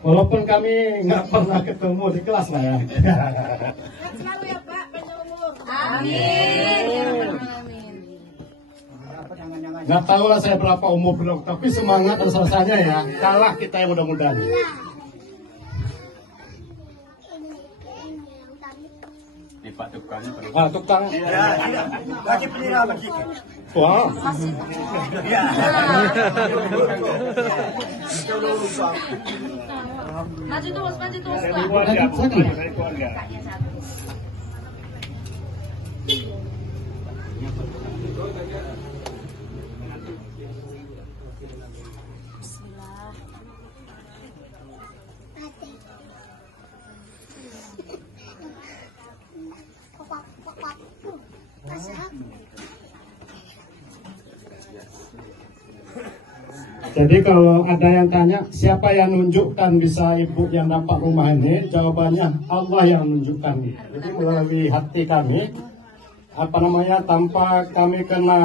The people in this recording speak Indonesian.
Walaupun kami nggak pernah ketemu di kelas lah ya. Selalu ya Pak, panjang umur. Amin. Nggak tahu lah saya berapa umur belum, tapi semangat dan selesainya ya. Kalah kita yang mudah-mudahan. Di Pak Tukangnya perlu. Pak Tukang. Lagi peniraman dikit. Wah. Ya. Maju terus, Pak. Kakaknya satu. Bismillah. Jadi kalau ada yang tanya siapa yang nunjukkan bisa ibu yang dapat rumah ini, jawabannya Allah yang menunjukkan. Jadi melalui hati kami, tanpa kami kena